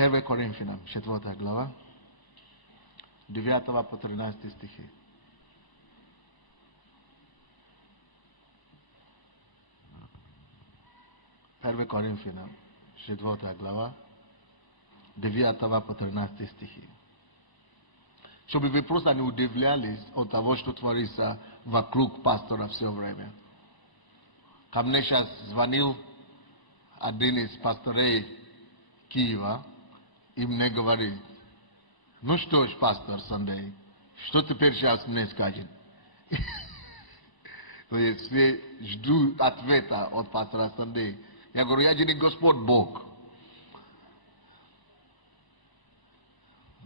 1 Коринфянам, 4 глава, 9 по 13 стихи. Первый Коринфянам, 4 глава, 9 по 13 стихи. Чтобы вы просто не удивлялись от того, что творится вокруг пастора все время. Ко мне сейчас звонил один из пасторей Киева и мне говорит: ну что ж, пастор Сандей, что теперь сейчас мне скажет? То есть все ждут ответа от пастора Сандей. Я говорю: я же не Господь Бог.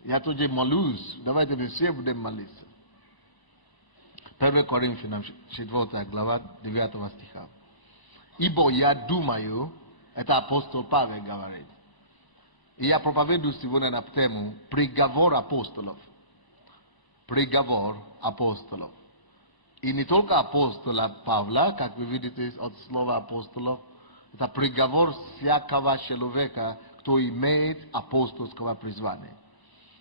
Я тут же молюсь. Давайте мы все будем молиться. 1 Коринфянам, 4 глава, 9 стиха. Ибо я думаю, это апостол Павел говорит, и я проповедую сегодня на тему приговор апостолов. Приговор апостолов. И не только апостола Павла, как вы видите от слова апостолов, это приговор всякого человека, кто имеет апостольского призвания.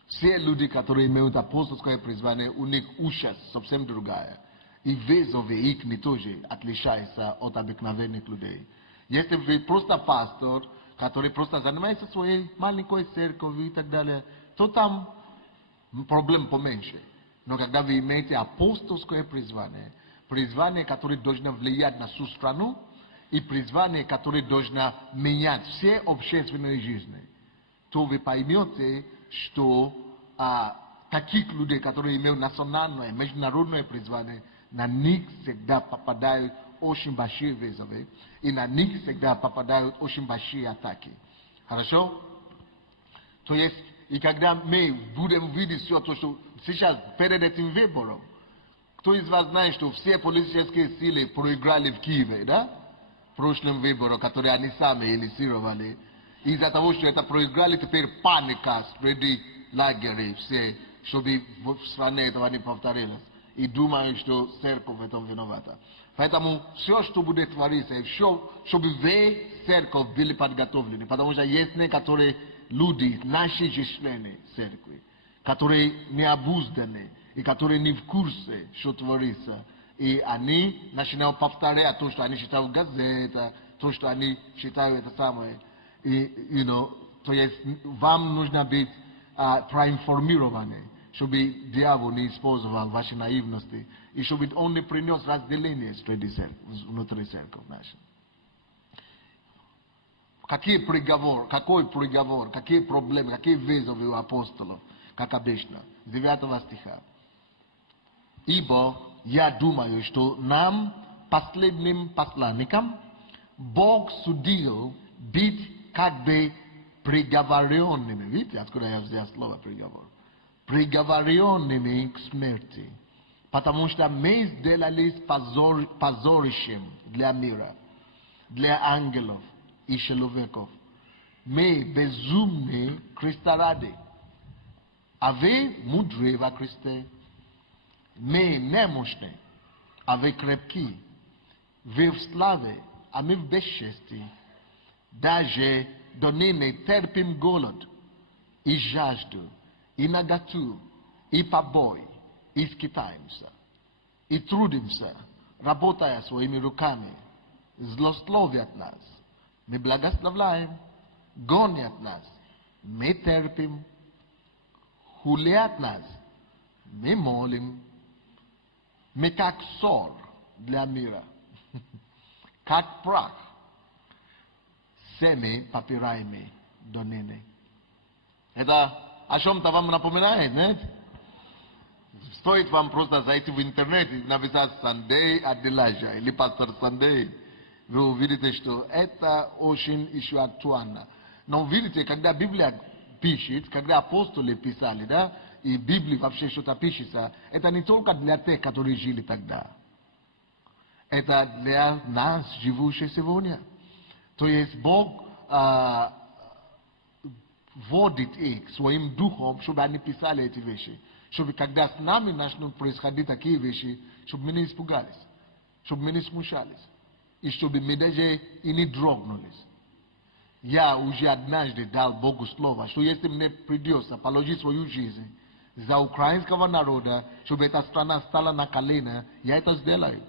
Все люди, которые имеют апостольское призвание, у них участь совсем другая. И вызовы их тоже отличаются от обыкновенных людей. Если вы просто пастор, который просто занимается своей маленькой церковью и так далее, то там проблем поменьше. Но когда вы имеете апостольское призвание, которое должно влиять на всю страну, и призвание, которое должно менять все общественные жизни, то вы поймете, что таких людей, которые имеют национальное, международное призвание, на них всегда попадают очень большие вызовы, и на них всегда попадают очень большие атаки. Хорошо? То есть, и когда мы будем видеть все то, что сейчас перед этим выбором, кто из вас знает, что все политические силы проиграли в Киеве, да? В прошлом выборе, который они сами инициировали. Из-за того, что это проиграли, теперь паника среди лагерей все, чтобы в стране этого не повторилось. И думаю, что церковь в этом виновата. Поэтому все, что будет твориться, все, чтобы вы, церковь, были подготовлены. Потому что есть некоторые люди, наши же члены церкви, которые не обузданы, и которые не в курсе, что творится. И они начинают повторять то, что они читают в газетах, то, что они читают это самое. И, то есть вам нужно быть проинформированы, чтобы дьявол не использовал ваши наивности, и чтобы он не принес разделение внутри церкви нашей. Какой приговор, какие проблемы, какие вызовы у апостолов, как обычно. 9 стиха. Ибо я думаю, что нам, последним посланникам, Бог судил быть как бы приговоренными. Видите, откуда я взял слово приговор? Приговоренными к смерти. Потому что мы сделались позорищем для мира, для ангелов и человеков. Мы безумны Христа ради. А вы мудрые во Христе. Мы немощны, а вы крепки. Вы в славе, а мы в бесчестии. Даже до ныне терпим голод и жажду, и наготу, и побой, и скитаемся, и трудимся, работая своими руками. Злословят нас, мы благословляем, гонят нас, мы терпим, хулят нас, мы молим. Мы как ссор для мира, как прах, всеми попираемый до ныне. Это о чем-то вам напоминает, нет? Стоит вам просто зайти в интернет и написать «Сандей Аделажа» или «Пастор Сандей». Вы увидите, что это очень еще актуально. Но видите, когда Библия пишет, когда апостолы писали, да, и Библия вообще что-то пишется, это не только для тех, которые жили тогда. Это для нас, живущих сегодня. То есть Бог вводит их своим духом, чтобы они писали эти вещи. Чтобы когда с нами начнут происходить такие вещи, чтобы мы не испугались, чтобы мы не смущались. И чтобы мы даже и не дрогнулись. Я уже однажды дал Богу слово, что если мне придется положить свою жизнь за украинского народа, чтобы эта страна стала на колено, я это сделаю.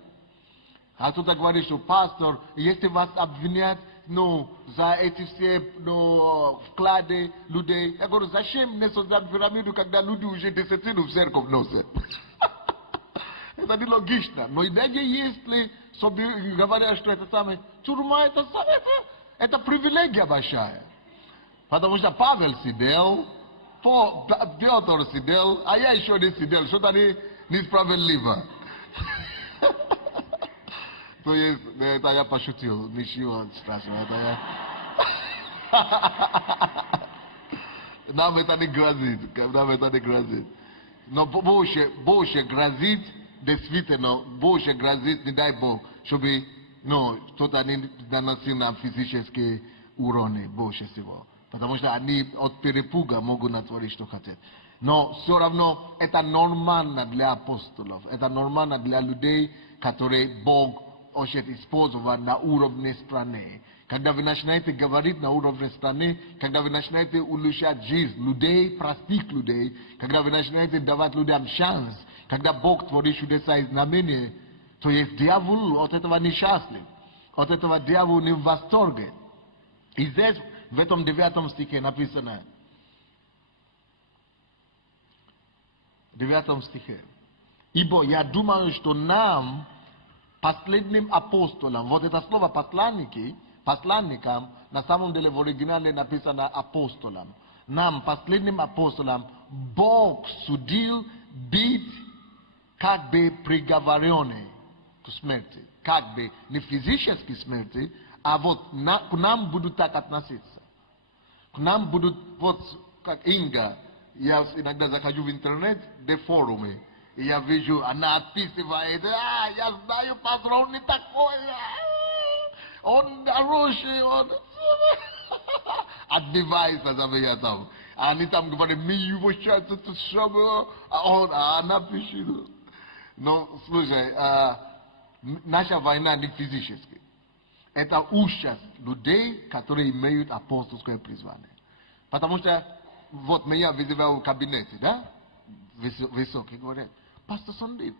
А кто-то говорит, что пастор, если вас обвинят за эти все вклады людей, я говорю, зачем мне создать пирамиду, когда люди уже десятину в церковь носят? Это нелогично. Но даже если говорят, что это самое, тюрьма это привилегия большая. Потому что Павел сидел, Петр сидел, а я еще не сидел. Что-то несправедливо. То есть, это я пошутил, ничего страшного. Нам это не грозит. Но больше грозит, действительно, больше грозит, не дай Бог, чтобы кто-то не наносил нам физические уроны, больше всего. Потому что они от перепуга могут натворить, что хотят. Но все равно это нормально для апостолов, это нормально для людей, которые Бог хочет использовать на уровне страны. Когда вы начинаете говорить на уровне страны, когда вы начинаете улучшать жизнь людей, простить людей, когда вы начинаете давать людям шанс, когда Бог творит чудеса и знамения, то есть дьявол от этого несчастлив, от этого дьявол не в восторге. И здесь, в этом 9 стихе написано, 9 стихе, ибо я думаю, что нам, последним апостолам, вот это слово посланникам, на самом деле в оригинале написано апостолам. Нам, последним апостолам, Бог судил быть как бы приговоренный к смерти. Как бы не физической смерти, а вот к нам будут так относиться. К нам будут, вот как Инга, я иногда захожу в интернет, в форумы, и я вижу, она отписывает, я знаю, пастор, он не такой, он хороший, он отбивается за меня там. А они там говорят, мы его сейчас, это самое, а она пишет. Но, слушай, наша война не физическая. Это ужас людей, которые имеют апостольское призвание. Потому что, вот меня вызывал в кабинете, да? Высокий говорят, пастор Сандей,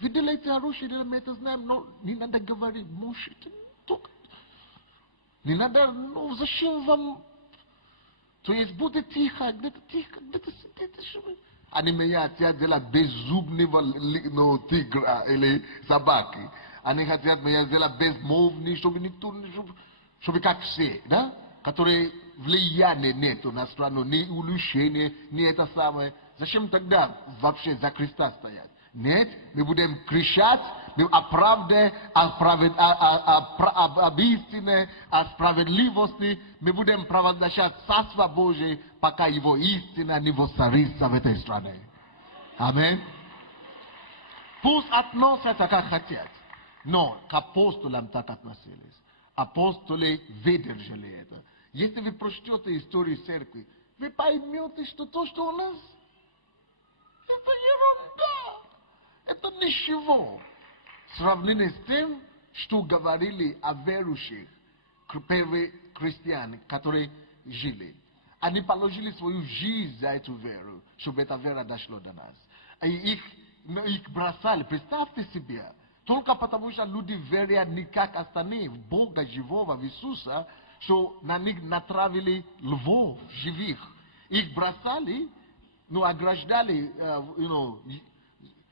вы делаете хорошие дела, мы это знаем, но не надо говорить, можете, только. Не надо, зачем вам? То есть будет тихо, где-то сидите, что вы. Они меня хотят делать беззубного тигра или собаки. Они хотят меня сделать безмолвный, чтобы никто, чтобы как все, да? Которые влияния нету на страну, ни улучшения, ни это самое. Зачем тогда вообще за Христа стоять? Нет, мы будем кричать, мы оправдываем, об истине, о справедливости, мы будем провозглашать Царство Божие, пока его истина не воцарится в этой стране. Аминь. Пусть относятся как хотят, но к апостолам так относились. Апостолы выдержали это. Если вы прочтете историю церкви, вы поймете, что то, что у нас, это ерунда. Это ничего. В сравнении с тем, что говорили о верующих, первые христиане, которые жили. Они положили свою жизнь за эту веру, чтобы эта вера дошла до нас. И их бросали. Представьте себе. Только потому, что люди верят не как остальные в Бога живого, в Иисуса, что на них натравили львов живых. Их бросали, ограждали,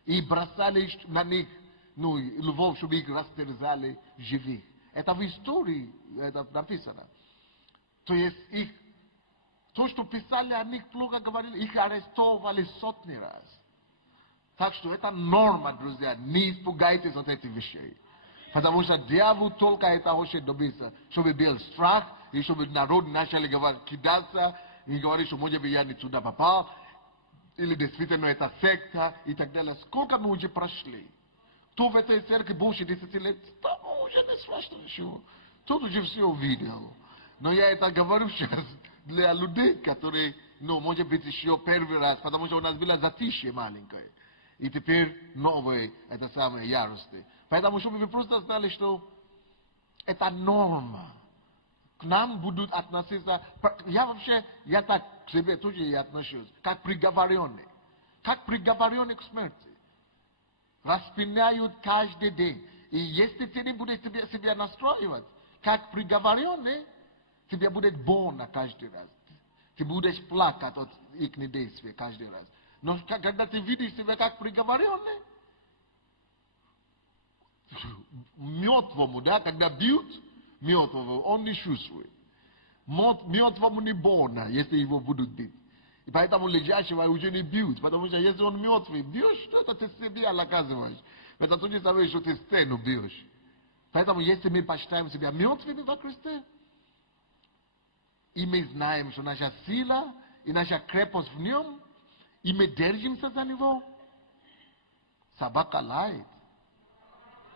и бросали на них львов, чтобы их растерзали живых. Это в истории это написано. То есть то, что писали о них, плохо говорили, их арестовали сотни раз. Так что это норма, друзья, не испугайтесь от этих вещей. Потому что дьявол только это хочет добиться, чтобы был страх, и чтобы народ начали кидаться, и говорить, что может быть я не туда попал, или действительно это секта, и так далее. Сколько мы уже прошли? Кто в этой церкви больше 10 лет, там уже не страшно ничего. Тот уже все увидел. Но я это говорю сейчас для людей, которые, может быть, еще первый раз, потому что у нас было затишье маленькое. И теперь новые, это самые ярости. Поэтому, чтобы вы просто знали, что это норма. к нам будут относиться, я вообще, я так к себе тоже и отношусь, как приговоренный к смерти. Распиняют каждый день. И если ты не будешь себя настроивать, как приговоренный, тебе будет больно каждый раз. Ты будешь плакать от их действий каждый раз. Но когда ты видишь себя как приговоренный, мертвому, да, когда бьют мертвого, он не чувствует. Мертвому не больно, если его будут бить. И поэтому лежащего уже не бьют, потому что если он мертвый, бьешь, что-то ты себе наказываешь. Это то же самое, что ты стену бьешь. Поэтому если мы почитаем себя мертвыми во Христе, и мы знаем, что наша сила и наша крепость в нем, и мы держимся за него, собака лает,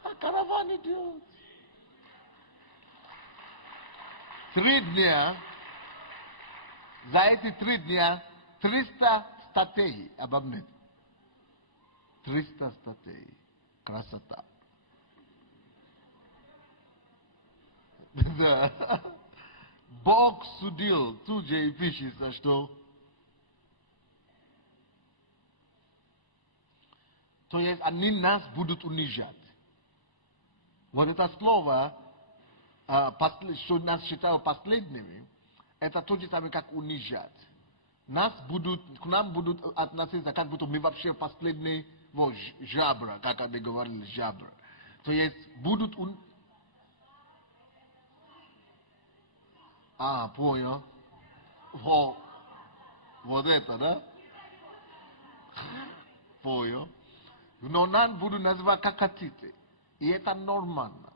а караван идет. 3 дня, за эти 3 дня 300 статей обо мне. 300 статей. Красота. Да. Бог судил, тут же и пишется, что то есть они нас будут унижать. Вот это слово, что нас считают последними, это то же самое, как унижать. К нам будут относиться, как будто мы вообще последние жабра, как они говорили, жабра. То есть будут понял. Вот это, да? Понял. Но нас будут называть как хотите. И это нормально.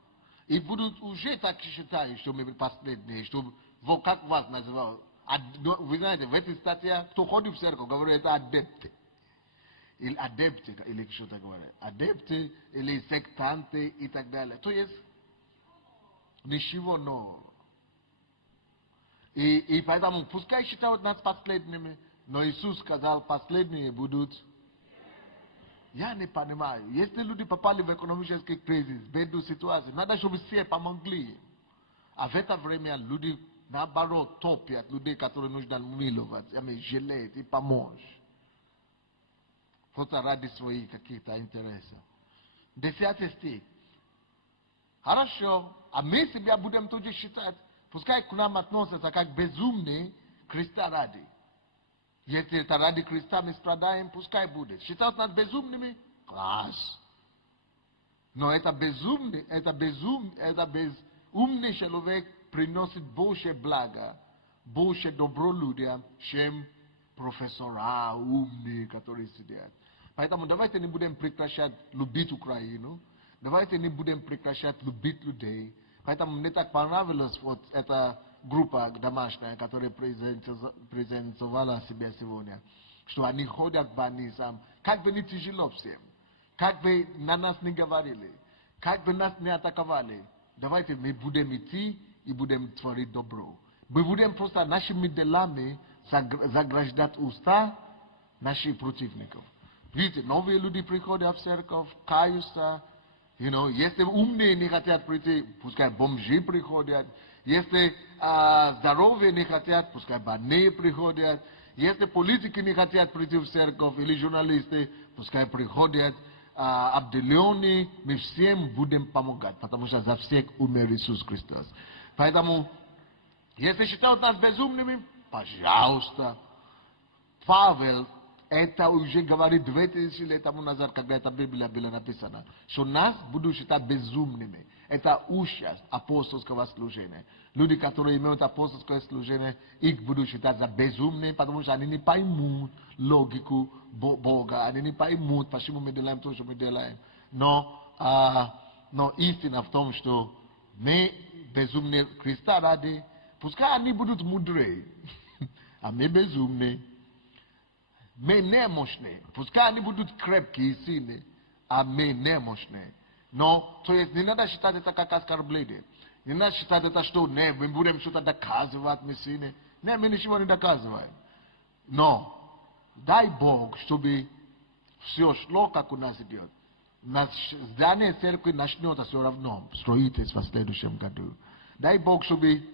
И будут уже так считать, что мы последние, что как вас называют. Вы знаете, в этих статьях, кто ходит в церковь, говорит, это адепты. Или адепты, или что-то говорят. Адепты, или сектанты и так далее. То есть, ничего нового. И поэтому, пускай считают нас последними, но Иисус сказал, последние будут. Я не понимаю. Если люди попали в экономический кризис, в бедную ситуацию, надо, чтобы все помогли. А в это время люди, наоборот, топят людей, которые нужно миловать, жалеть и помочь. Просто ради своих каких-то интересов. 10 стих. Хорошо. А мы себя будем тоже считать, пускай к нам относятся как безумные Христа ради. Если это ради Христа мы страдаем, пускай будет. Считают нас безумными? Класс. Но это безумный человек приносит больше блага, больше добро людям, чем профессора умные, которые сидят. Поэтому давайте не будем прекращать любить Украину, давайте не будем прекращать любить людей. Поэтому мне так понравилась вот эта группа домашняя, которая презентовала себя сегодня, что они ходят в больницам, как бы не тяжело всем, как бы на нас не говорили, как бы нас не атаковали. Давайте мы будем идти и будем творить добро. Мы будем просто нашими делами заграждать уста наших противников. Видите, новые люди приходят в церковь, каются. Если умные не хотят прийти, пускай бомжи приходят. Если здоровые не хотят, пускай больные приходят. Если политики не хотят прийти в церковь или журналисты, пускай приходят. Обделенные, мы всем будем помогать, потому что за всех умер Иисус Христос. Поэтому, если считают нас безумными, пожалуйста. Павел это уже говорит 2000 лет тому назад, когда эта Библия была написана, что нас будут считать безумными. Это ужас апостольского служения. Люди, которые имеют апостольское служение, их будут считать за безумные, потому что они не поймут логику Бога, они не поймут, почему мы делаем то, что мы делаем. Но истина в том, что мы безумные Христа ради, пускай они будут мудрые, а мы безумные. Мы немощные. Пускай они будут крепкие и сильные, а мы немощные. Но, то есть, не надо считать это как оскорбление. Не надо считать это, что мы будем что-то доказывать, мы сильные. Нет, мы ничего не доказываем. Но, дай Бог, чтобы все шло, как у нас идет. Здание церкви начнется все равно строительство в следующем году. Дай Бог, чтобы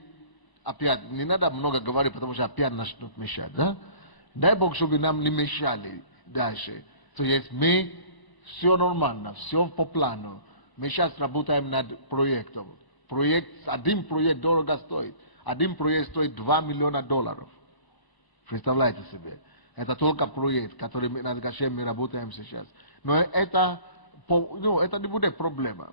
опять, не надо много говорить, потому что опять начнут мешать, да? Дай Бог, чтобы нам не мешали дальше. То есть мы, все нормально, все по плану. Мы сейчас работаем над проектом. Один проект дорого стоит. Один проект стоит $2 миллиона. Представляете себе? Это только проект, который над которым мы работаем сейчас. Но это не будет проблема.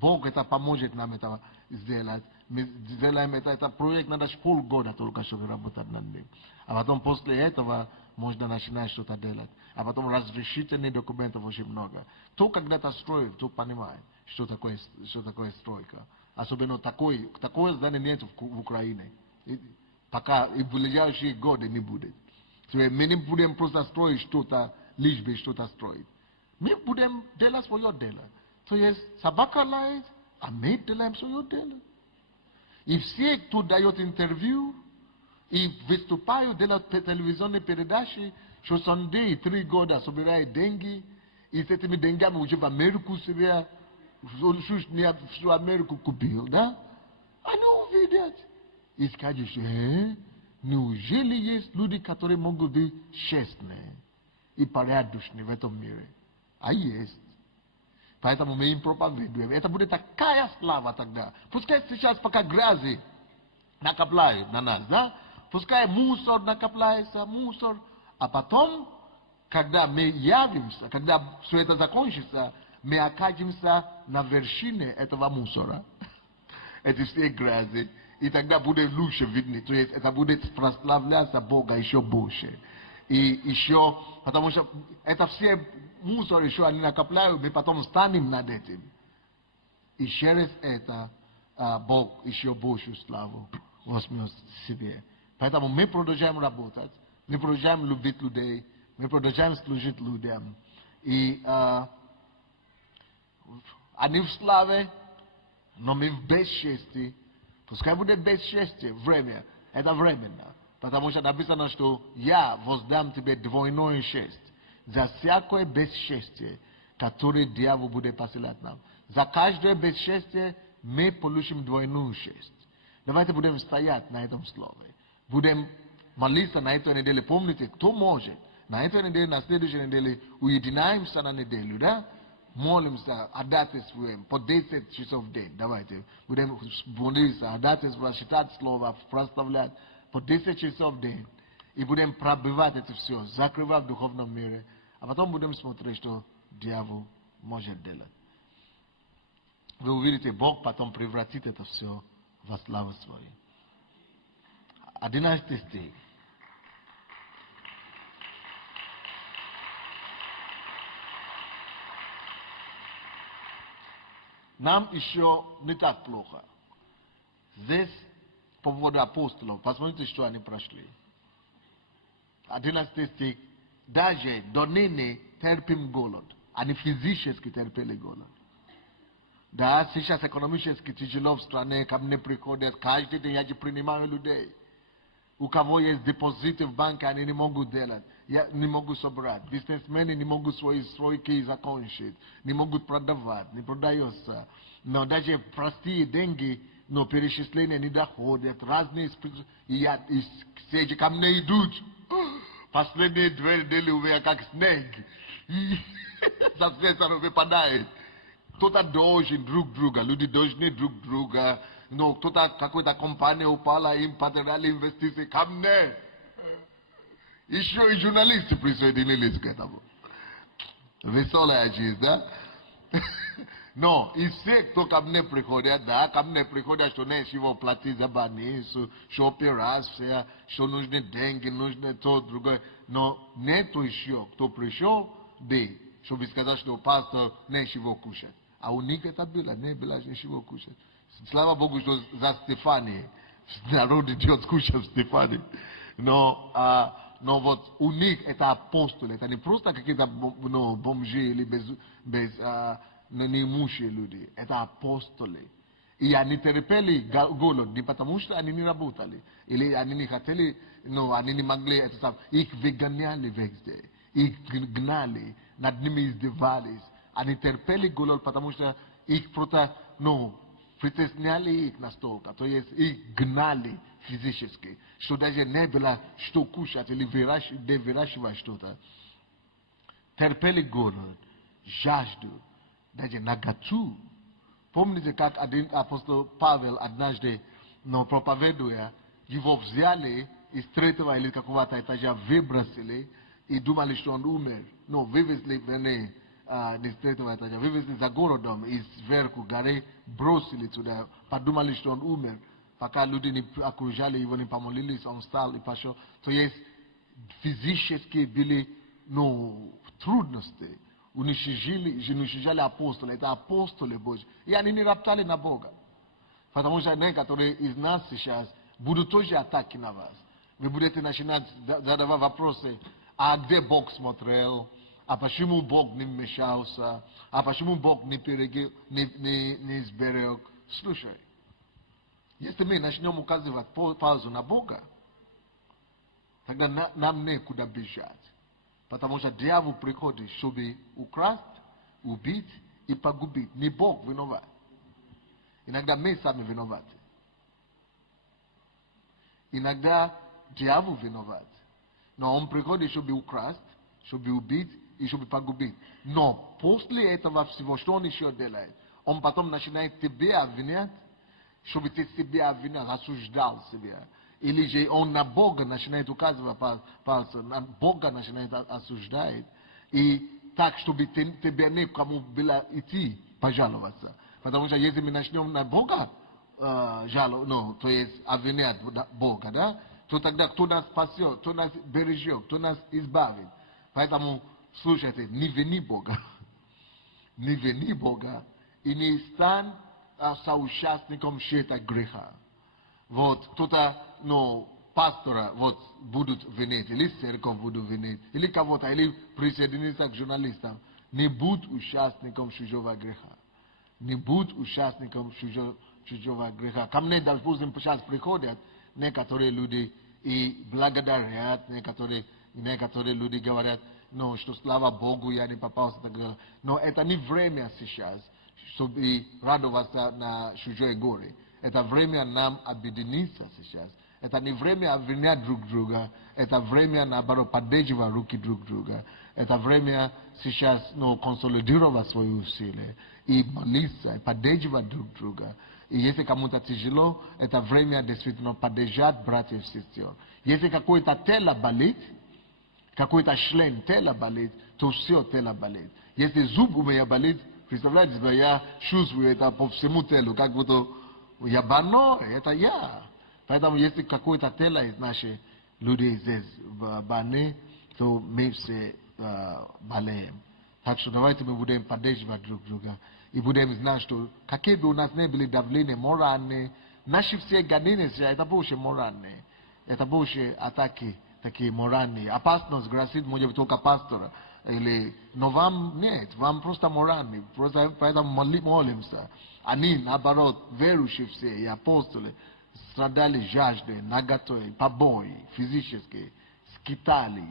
Бог это поможет нам это сделать. Мы сделаем это проект, надо полгода только, чтобы работать над ним. А потом после этого можно начинать что-то делать. А потом разрешительных документов очень много. Кто когда-то строит, кто понимает, что такое стройка. Особенно такое здание нет в Украине. Пока и в ближайшие годы не будет. Мы не будем просто строить что-то, лишь бы что-то строить. Мы будем делать свое дело. То есть собака лает, а мы делаем свое дело. И все, кто дает интервью, и выступают, делают телевизионные передачи, что Sunday 3 года собирают деньги, и с этими деньгами уже в Америку себе, всю Америку купил, да? Они увидят. И скажут, неужели есть люди, которые могут быть честные и порядочные в этом мире? А есть. Поэтому мы им проповедуем. Это будет такая слава тогда. Пускай сейчас пока грязи накопляют на нас, да? Пускай мусор накопляется, мусор. А потом, когда мы явимся, когда все это закончится, мы окажемся на вершине этого мусора. Эти все грязи. И тогда будет лучше видно. То есть это будет прославляться Бога еще больше. И еще, потому что это все мусор еще они накопляют, мы потом станем над этим. И через это Бог еще большую славу возьмет себе. Поэтому мы продолжаем работать, мы продолжаем любить людей, мы продолжаем служить людям. И они в славе, но мы в бесчестии. Пускай будет бесчестие, время, это временно. Потому что написано, что я воздам тебе двойное честь за всякое бесчестие, которое дьявол будет посылать нам. За каждое бесчестие мы получим двойную честь. Давайте будем стоять на этом слове. Будем молиться на этой неделе. Помните, кто может? На этой неделе, на следующей неделе, уединяемся на неделю, да? Молимся, ходатайствуем по 10 часов в день. Давайте. Будем молиться, ходатайствовать, читать слово, прославлять по 10 часов в день. И будем пробивать это все, закрывать в духовном мире. А потом будем смотреть, что дьявол может делать. Вы увидите, Бог потом превратит это все во славу свою. 11 стих. Нам еще не так плохо. Здесь по поводу апостолов, посмотрите, что они прошли. 11 стих. Даже до ныне терпим голод. Они физически терпели голод. Да, сейчас экономически тяжело в стране, ко мне приходят, каждый день я принимаю людей. У кого есть депозиты в банке, они не могут делать, не могут собрать. Бизнесмены не могут свои стройки закончить, не могут продавать, не продается. Но даже простые деньги, но перечисления не доходят. Разные и все ко мне идут. Последние 2 недели у меня как снег. Со всех сторон выпадает. Кто-то должен друг друга, люди должны друг друга. Но кто-то, какой-то компания упала, им потеряли инвестиции ко мне. Еще и журналисты присоединились к этому. Веселая жизнь, да? Но и все, кто ко мне приходят, да, ко мне приходят, что нечего платить за больницу, что операция, что нужны деньги, нужно то, другое. Но нету еще, кто пришел, да, чтобы сказать, что пастор нечего кушать. А у них это было, не было ничего кушать. Слава Богу, что за Стефани, народ идет кушать Стефани. Но вот у них это апостолы, это не просто какие-то бомжи или без неимущие люди. Это апостолы. И они терпели голод не потому, что они не работали. Или они не хотели, но они не могли это сам. Их выгоняли везде. Их гнали, над ними издевались. Они терпели голод, потому что их просто, притесняли их настолько, то есть их гнали физически, что даже не было что кушать или выращивать что-то. Терпели голод, жажду, даже наготу. Помните, как один апостол Павел однажды, проповедуя, его взяли из третьего или какого-то этажа выбросили и думали, что он умер. Но вывезли, не с третьего этажа, вывезли за городом и сверху горы бросили туда, подумали, что он умер. Пока люди не окружали его, не помолились, он встал и пошел. То есть физически были трудности. Уничижали апостолы, это апостолы Божьи. И они не роптали на Бога. Потому что некоторые из нас сейчас будут тоже атаки на вас. Вы будете начинать задавать вопросы, а где Бог смотрел, а почему Бог не вмешался, а почему Бог не сберег. Слушай, если мы начнем указывать паузу на Бога, тогда нам некуда бежать. Потому что дьявол приходит, чтобы украсть, убить и погубить. Не Бог виноват. Иногда мы сами виноваты. Иногда дьявол виноват. Но он приходит, чтобы украсть, чтобы убить и чтобы погубить. Но после этого всего, что он еще делает? Он потом начинает тебя обвинять, чтобы ты себя обвинял, осуждал себя. Или же он на Бога начинает указывать пальцем, на Бога начинает осуждать. И так, чтобы тебе некому было идти пожаловаться. Потому что если мы начнем на Бога то есть обвинять Бога, да, то тогда кто нас спасет, кто нас бережет, кто нас избавит. Поэтому, слушайте, не вини Бога. Не вини Бога и не стань соучастником чьего-то греха. Вот кто-то, пастора будут винить, или церковь будут винить, или кого-то, или присоединиться к журналистам. Не будь участником чужого греха. Не будь участником чужого греха. Ко мне, допустим, сейчас приходят некоторые люди и благодарят, некоторые люди говорят, что слава Богу, я не попался. Так далее. Но это не время сейчас, чтобы радоваться на чужой горе. Это время нам объединиться сейчас. Это не время обвинять друг друга. Это время, наоборот, поддерживать руки друг друга. Это время сейчас консолидировать свои усилия и молиться, и поддерживать друг друга. И если кому-то тяжело, это время действительно поддержать братьев и сестер. Если какое-то тело болит, какой-то член тела болит, то все тело болит. Если зуб у меня болит, представляете, я чувствую это по всему телу, как будто я больной, это я. Поэтому если какое-то тело из наших людей здесь больны, то мы все болеем. Так что давайте мы будем поддерживать друг друга. И будем знать, что какие бы у нас не были давления моральные, наши все гонения, это больше моральные. Это больше атаки такие моральные. Опасность грозит, может быть, только пастора. Но вам нет, вам просто моральный. Просто поэтому молимся. Они, наоборот, верующие все и апостолы, страдали жаждой, наготой, побои, физически, скитались.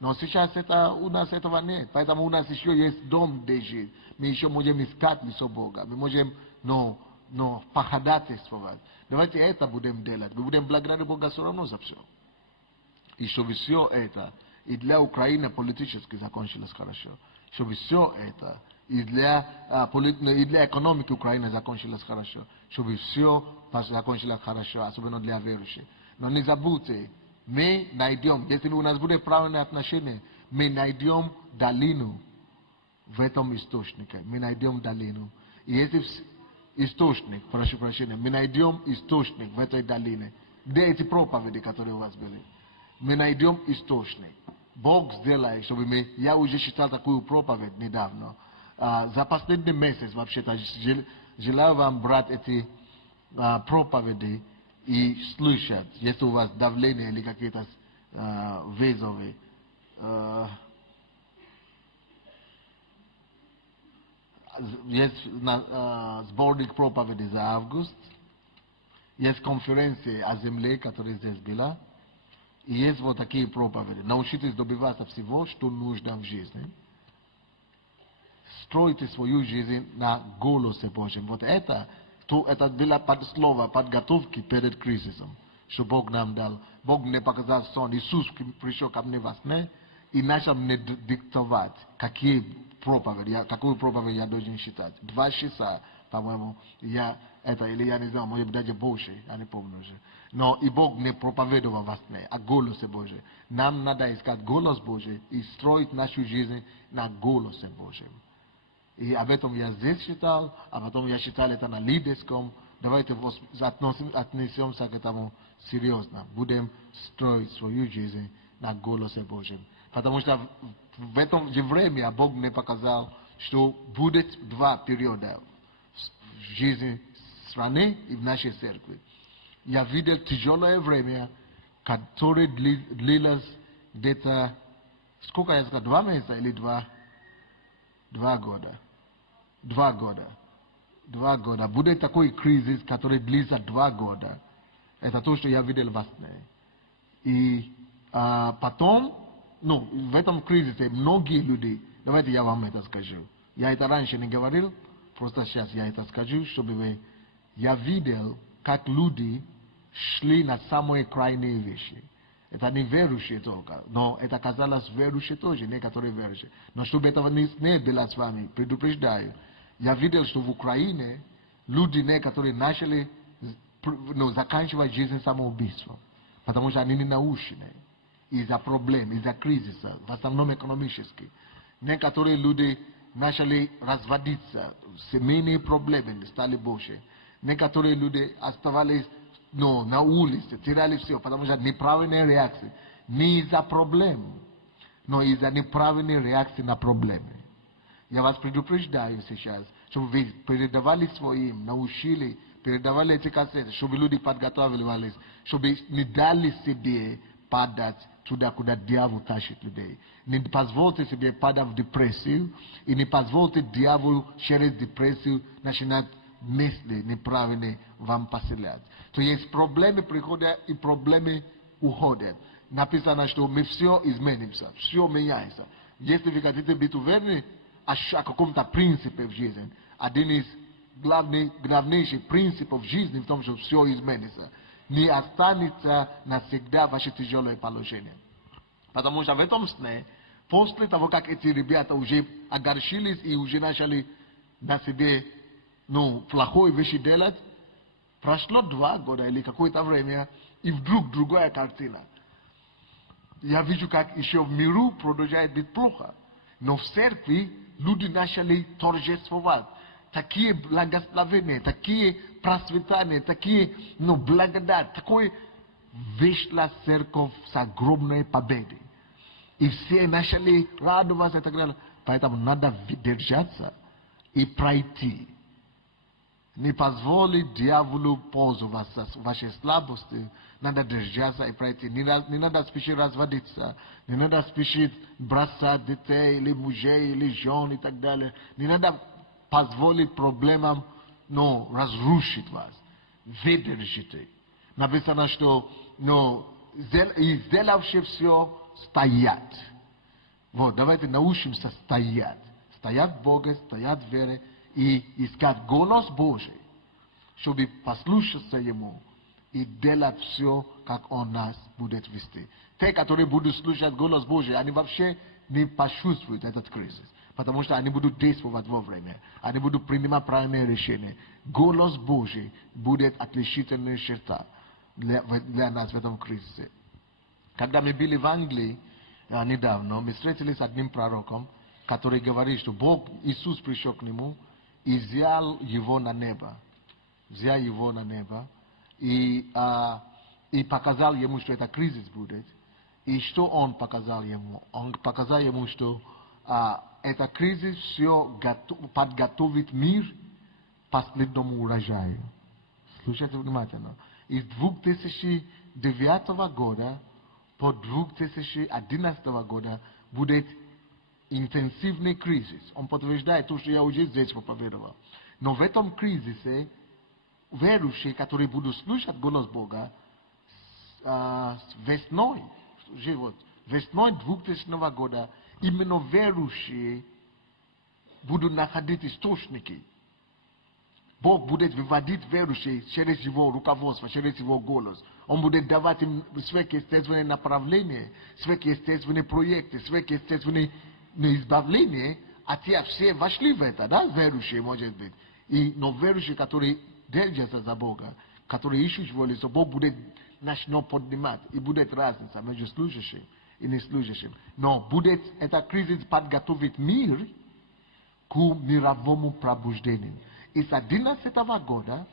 Но сейчас у нас этого нет. Поэтому у нас еще есть дом, где жить. Мы еще можем искать лицо Бога. Мы можем походатайствовать. Давайте это будем делать. Мы будем благодарить Бога все равно за все. И чтобы все это и для Украины политически закончилось хорошо. Чтобы все это и для экономики Украины закончилось хорошо. Чтобы все закончилось хорошо, особенно для верующих. Но не забудьте, мы найдем, если у нас будет правильное отношение, мы найдем долину в этом источнике. Мы найдем долину. И если источник, прошу прощения, мы найдем источник в этой долине. Где эти проповеди, которые у вас были? Мы найдем источник. Бог сделает, чтобы я уже читал такую проповедь недавно. За последний месяц, вообще-то, желаю вам брать эти проповеди и слушать, если у вас давление или какие-то вызовы. Есть сборник проповедей за август. Есть конференция о земле, которая здесь была. И есть вот такие проповеди. Научитесь добиваться всего, что нужно в жизни. Стройте свою жизнь на голосе Божьем. Вот это то это было подслова, подготовки перед кризисом, что Бог нам дал. Бог мне показал сон. Иисус пришел ко мне во сне и начал мне диктовать, какую проповедь я должен читать. 2 часа, по-моему, или я не знаю, может быть даже больше, я не помню уже. Но и Бог мне проповедовал во сне о голосе Божьем. Нам надо искать голос Божий и строить нашу жизнь на голосе Божьем. И об этом я здесь читал, а потом я читал это на лидерском. Давайте отнесемся к этому серьезно. Будем строить свою жизнь на голосе Божьем. Потому что в этом же время Бог мне показал, что будет 2 периода в жизни страны и в нашей церкви. Я видел тяжелое время, которое длилось где-то, сколько я сказал, 2 месяца или 2 года? 2 года. 2 года. Будет такой кризис, который длится 2 года. Это то, что я видел во сне. И потом, в этом кризисе многие люди, давайте я вам это скажу. Я это раньше не говорил, просто сейчас я это скажу, чтобы я видел, как люди шли на самые крайние вещи. Это не верующие только, но это казалось верующие тоже, некоторые верующие. Но чтобы этого не было с вами, предупреждаю, я видел, что в Украине люди некоторые начали заканчивать жизнь самоубийством, потому что они не научены из-за проблем, из-за кризиса, в основном экономически. Некоторые люди начали разводиться, семейные проблемы стали больше. Некоторые люди оставались на улице, теряли все, потому что неправильная реакция. Не из-за проблем, но из-за неправильной реакции на проблемы. Я вас предупреждаю сейчас, чтобы вы передавали своим, научили, передавали эти кассеты, чтобы люди подготавливались, чтобы не дали себе падать туда, куда дьявол тащит людей. Не позвольте себе падать в депрессию, и не позвольте дьяволу через депрессию начинать мысли неправильные вам поселять. То есть проблемы приходят и проблемы уходят. Написано, что мы все изменимся, все меняется. Если вы хотите быть уверены о каком-то принципе в жизни, один из главнейших принципов жизни в том, что все изменится. Не останется навсегда ваше тяжелое положение. Потому что в этом сне, после того, как эти ребята уже огорчились и уже начали на себе плохое вещи делать, прошло 2 года или какое-то время, и вдруг другая картина. Я вижу, как еще в миру продолжает быть плохо. Но в церкви люди начали торжествовать. Такие благословения, такие процветания, такие благодать. Такой вышла церковь с огромной победой. И все начали радоваться и так далее. Поэтому надо держаться и пройти. Не позволить дьяволу пользоваться вашей слабостью. Надо держаться и пройти. Не надо спешить разводиться. Не надо спешить бросать детей, или мужей, или жен и так далее. Не надо позволить проблемам разрушить вас. Выдержите. Написано, что сделавшие все стоят. Вот, давайте научимся стоять. Стоять в Боге, стоять в вере и искать голос Божий, чтобы послушаться Ему и делать все, как Он нас будет вести. Те, которые будут слушать голос Божий, они вообще не почувствуют этот кризис, потому что они будут действовать вовремя, они будут принимать правильные решения. Голос Божий будет отличительная черта для нас в этом кризисе. Когда мы были в Англии недавно, мы встретились с одним пророком, который говорит, что Бог, Иисус пришел к нему и взял его на небо. Взял его на небо и показал ему, что это кризис будет. И что он показал ему? Он показал ему, что это кризис все подготовит мир к последнему урожаю. Слушайте внимательно. Из 2009 года по 2011 года будет интенсивный кризис. Он подтверждает то, что я уже здесь проповедовал. Но в этом кризисе верующие, которые будут слушать голос Бога, весной 2000 года, именно верующие будут находить источники Бог будет выводить верующих через его руководство, через его голос. Он будет давать им сверхъестественные направления, сверхъестественные проекты, сверхъестественные избавления, а те все вошли в это, да, верующие, может быть. Но верующие, которые держатся за Бога, которые ищут его лицо, Бог будет начнет поднимать, и будет разница между служащим и неслужащим. Но будет эта кризис подготовить мир к мировому пробуждению. И с 2011 года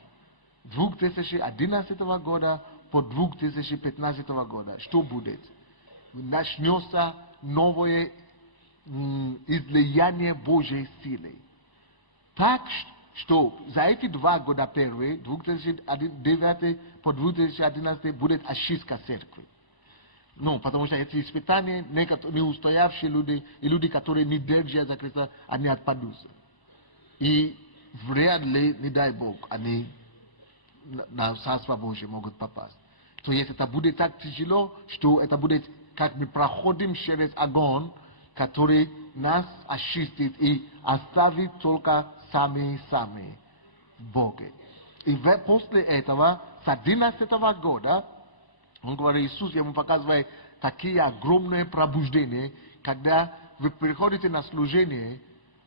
по 2015 года, что будет? Начнется новое излияние Божьей силы. Так что за эти 2 года первые, 2009 по 2011, будет очистка церкви. Ну, потому что эти испытания, не устоявшие люди, и люди, которые не держат за Христа, они отпадутся. И вряд ли, не дай Бог, они на Царство Божье могут попасть. То есть это будет так тяжело, что это будет, как мы проходим через огонь, который нас очистит и оставит только сами Бога. И после этого, с 2011 года, он говорит, Иисус ему показывает такие огромные пробуждения, когда вы приходите на служение,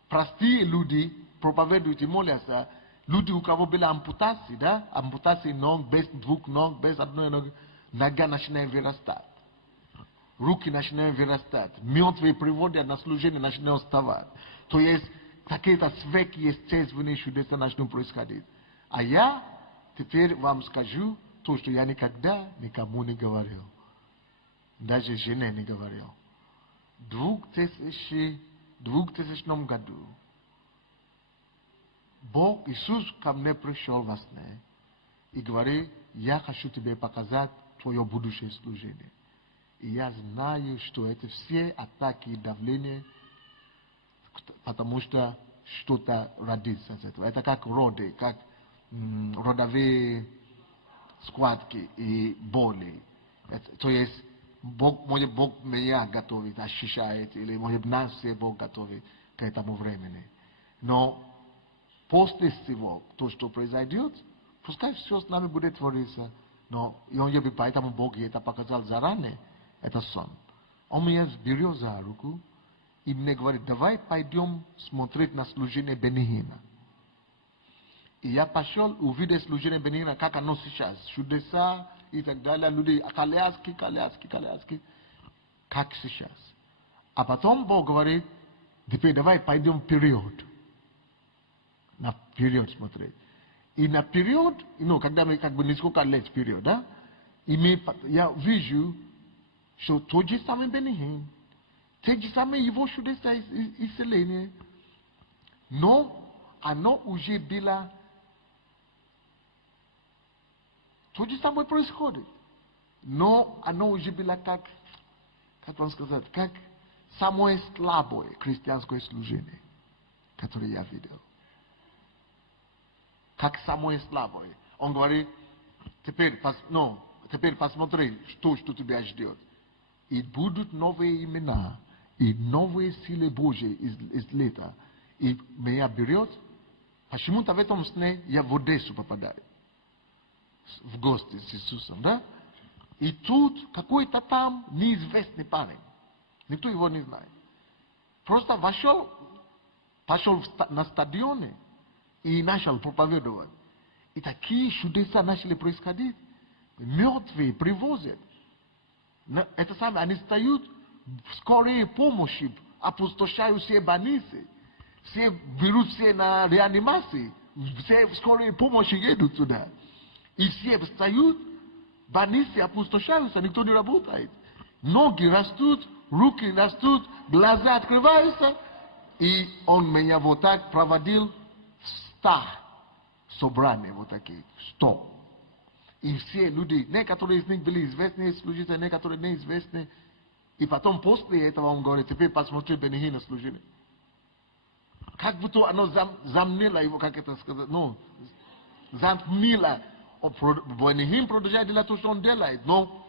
простые люди проповедуют и молятся, люди, у кого были ампутации, да, ампутации ног, без 2 ног, без одной ноги, нога начинает вырастать. Руки начинают вырастать. Мертвые приводят на служение, начинают вставать. То есть, какие-то сверхъестественные чудеса начнут происходить. А я теперь вам скажу то, что я никогда никому не говорил. Даже жене не говорил. В 2000 году Бог, Иисус ко мне пришел во сне и говорит, я хочу тебе показать твое будущее служение. И я знаю, что это все атаки и давление, потому что что-то родится с этого. Это как роды, как родовые схватки и боли. То есть, может Бог меня готовит, ощущает, или может нас все Бог готовит к этому времени. Но после всего, то, что произойдет, пускай все с нами будет твориться. Но поэтому Бог ей это показал заранее, это сон. Он меня берет за руку и мне говорит, давай пойдем смотреть на служение Бенихина. И я пошел увидеть служение Бенихина, как оно сейчас. Чудеса и так далее. Люди, коляски, как сейчас. А потом Бог говорит, теперь давай пойдем вперед. На период смотреть. И на период, когда мы как бы несколько лет вперед, да, и я вижу, что тот же самый Бенихин, те же самые его чудеса исцеления, но оно уже было, то же самое происходит, но оно уже было как вам сказать, как самое слабое христианское служение, которое я видел. Как самое слабое. Он говорит, теперь посмотри, что тебя ждет. И будут новые имена, и новые силы Божьи из лета. И меня берет, почему-то в этом сне я в Одессу попадаю. В гости с Иисусом, да? И тут какой-то там неизвестный парень. Никто его не знает. Просто пошел на стадионе и начал проповедовать. И такие чудеса начали происходить. Мертвые привозят. Это самое, они встают в скорее помощи, опустошают все больницы. Все берут все на реанимации. Все в скорее помощи едут туда. И все встают, больницы опустошаются, никто не работает. Ноги растут, руки растут, глаза открываются. И он меня вот так проводил 100 собраний, вот такие, 100. И все люди, некоторые из них были известные служители, некоторые неизвестные. И потом после этого он говорит, теперь посмотри Бенихина служили. Как будто оно замнило его, как это сказать, затмило. Бенихин продолжает делать то, что он делает, но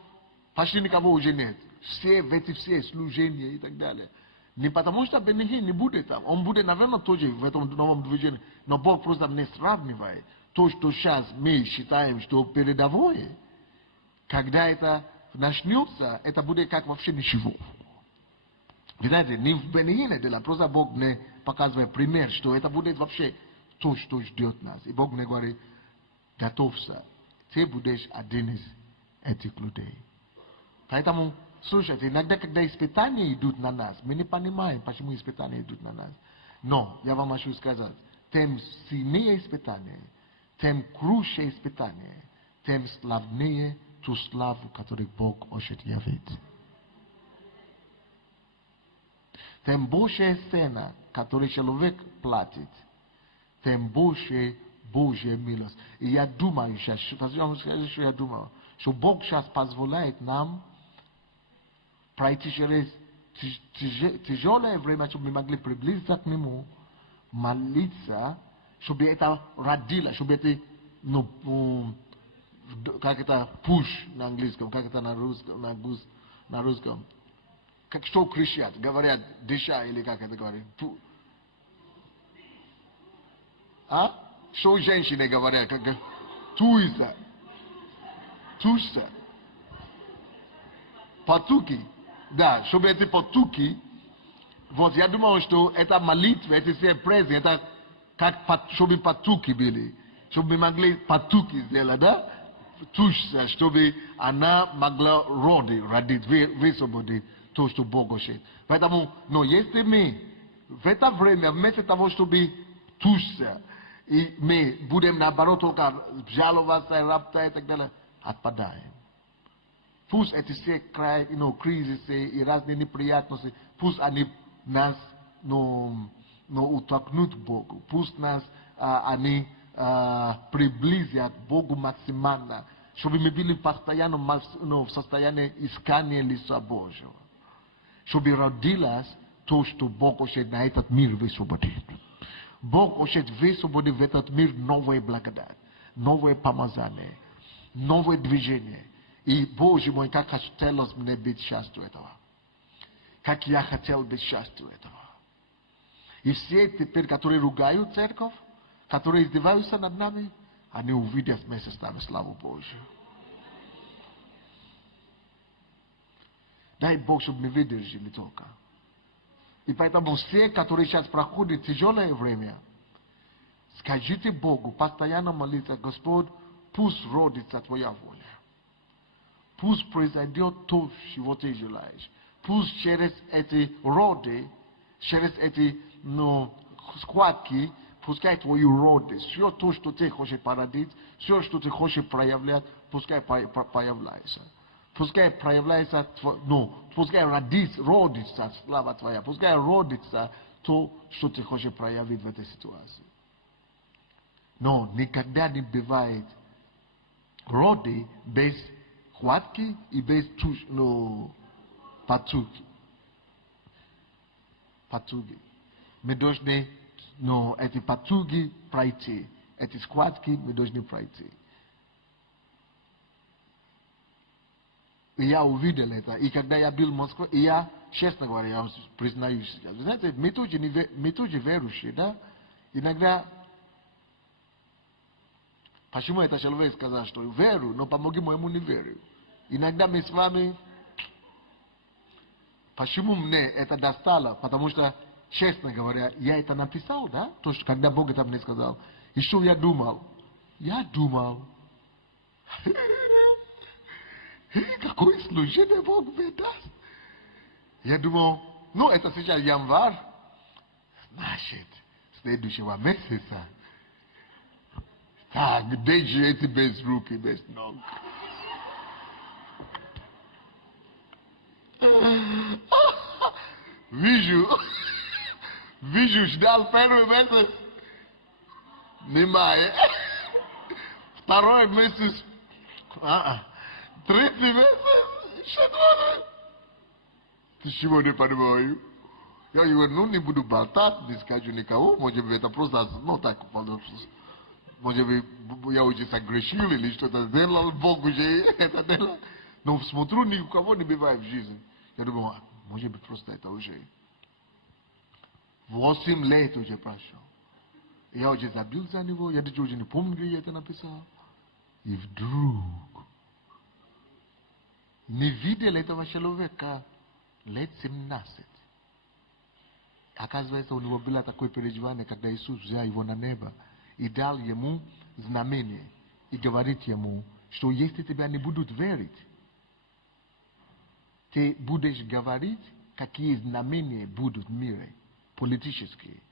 почти никого уже нет. Все в эти все служения и так далее. Не потому что Бенихи не будет там. Он будет, наверное, тоже в этом новом движении. Но Бог просто не сравнивает то, что сейчас мы считаем, что передовое. Когда это начнется, это будет как вообще ничего. Вы знаете, не в Бенихине дело, просто Бог мне показывает пример, что это будет вообще то, что ждет нас. И Бог мне говорит, готовься, ты будешь один из этих людей. Поэтому, слушайте, иногда, когда испытания идут на нас, мы не понимаем, почему испытания идут на нас. Но, я вам хочу сказать, тем сильнее испытания, тем круче испытания, тем славнее ту славу, которую Бог хочет явить. Тем больше цена, которую человек платит, тем больше Божья милость. И я думаю сейчас, что я думаю, что Бог сейчас позволяет нам пройти через тяжелое время, чтобы мы могли приблизиться к Нему, молиться, чтобы это родило, чтобы это, как это push на английском, как это на русском. Как что кричат, говорят, дыша или как это говорят. А? Что женщины говорят, как туйся. Тушься. Потуки. Да, чтобы эти потуки, вот я думаю, что это молитва, эти все прези, это как чтобы потуки были. Чтобы мы могли потуки сделать, да? Тушься, чтобы она могла родить, высвободить то, что Бог хочет. Поэтому, но если мы в это время, вместо того, чтобы тушься, и мы будем наоборот только жаловаться, роптать и так далее, отпадаем. Пусть эти все кризисы и разные неприятности, пусть они нас утолкнут к Богу, пусть нас они приблизят к Богу максимально, чтобы мы были постоянно в состоянии искания лица Божьего. Чтобы родилось то, что Бог хочет на этот мир высвободить. Бог хочет высвободить в этот мир новую благодать, новое помазание, новое движение. И, Боже мой, как хотелось мне быть частью этого. Как я хотел быть частью этого. И все теперь, которые ругают церковь, которые издеваются над нами, они увидят вместе с нами славу Божью. Дай Бог, чтобы мы выдержали только. И поэтому все, которые сейчас проходят тяжелое время, скажите Богу, постоянно молиться, Господь, пусть родится Твоя воля. Пусть произойдет то, чего Ты желаешь. Пусть через эти роды, через эти схватки, пускай Твои роды, все то, что Ты хочешь породить, все, что Ты хочешь проявлять, пускай появляется. Пускай проявляется, пускай родится слава Твоя, пускай родится то, что Ты хочешь проявить в этой ситуации. Но никогда не бывает роды без хватки и без потуги. Мы должны эти потуги пройти, эти схватки мы должны пройти. И я увидел это. И когда я был в Москве, и я, честно говоря, я признаюсь, вы знаете, мы тоже верующие, да? Иногда, почему это человек сказал, что верю, но помоги моему неверию. Иногда мы с вами, почему мне это достало? Потому что, честно говоря, я это написал, да? То, что когда Бог это мне сказал. И что я думал? Какое служение Бог мне даст? Я думал, это сейчас январь. Значит, следующего месяца. Так, где же эти без руки, без ног? Вижу, ждал первый месяц. Немає. Второй месяц. Третий месяц. Четвертый. Ты чего не понимаю? Я говорю, не буду болтать, не скажу никого. Может быть, это просто, так, может быть, я уже согрешил или что-то сделал, Бог уже это делал. Но смотрю, ни у кого не бывает в жизни. Я думаю, может быть, просто это уже 8 лет уже прошло. Я уже забил за него, я даже уже не помню, где я это написал. И вдруг не видел этого человека лет 17. Оказывается, у него было такое переживание, когда Иисус взял его на небо и дал ему знамение. И говорит ему, что если тебя не будут верить, ты будешь говорить, какие знамения будут в мире, политические.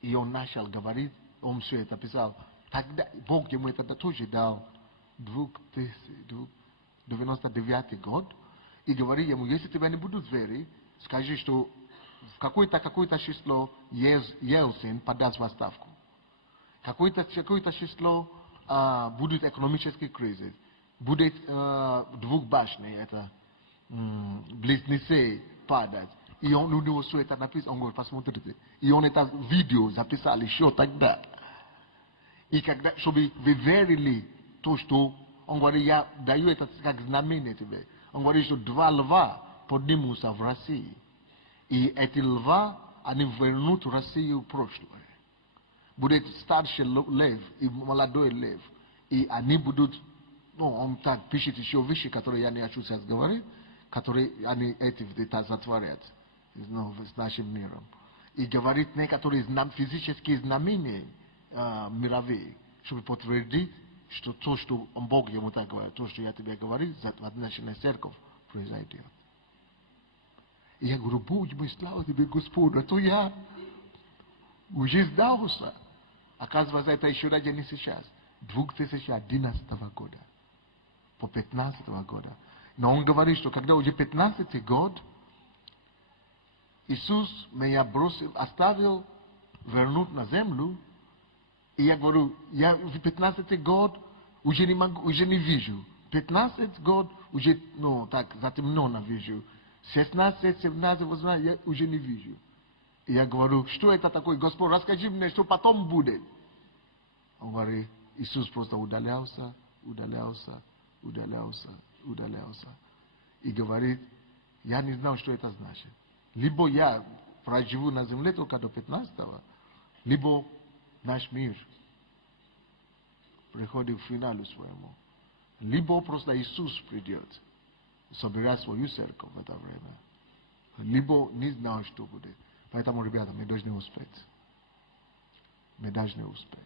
И он начал говорить, он все это писал. Тогда Бог ему это тоже дал 1999 год. И говорит ему, если тебя не будут верить, скажи, что в какое-то число Ельцин подаст в отставку. Какое-то число будет экономический кризис. Будет двух башней, это близнецы падать. И он у него все это написано, он говорит, посмотрите. И он это видео записал еще тогда. И когда, чтобы вы верили то, что он говорит, я даю это как знамение тебе. Он говорит, что 2 льва поднимутся в России. И эти льва, они вернут Россию в прошлое. Будет старший лев и молодой лев. И они будут, он так пишет еще вещи, которые я не хочу сейчас говорить, которые они эти затворят с нашим миром. И говорит некоторые физические знамения мировые, чтобы подтвердить, что то, что Бог ему так говорит, то, что я тебе говорю, в отношении церковь произойдет. И я говорю, Бог мой, слава тебе, Господь, а то я уже сдался. Оказывается, это еще даже не сейчас. 2011 года. По 15 года. Но он говорит, что когда уже 15 год, Иисус меня бросил, оставил, вернуть на землю. И я говорю, я в 15 год уже не могу, уже не вижу. 15 год уже, так, затемненно вижу. 16, 17, 18, я уже не вижу. И я говорю, что это такое, Господь, расскажи мне, что потом будет. Он говорит, Иисус просто удалялся. И говорит, я не знал, что это значит. Либо я проживу на земле только до 15-го, либо наш мир приходит к финалу своему. Либо просто Иисус придет, собирать свою церковь в это время. Либо не знал, что будет. Поэтому, ребята, мы должны успеть. Мы должны успеть.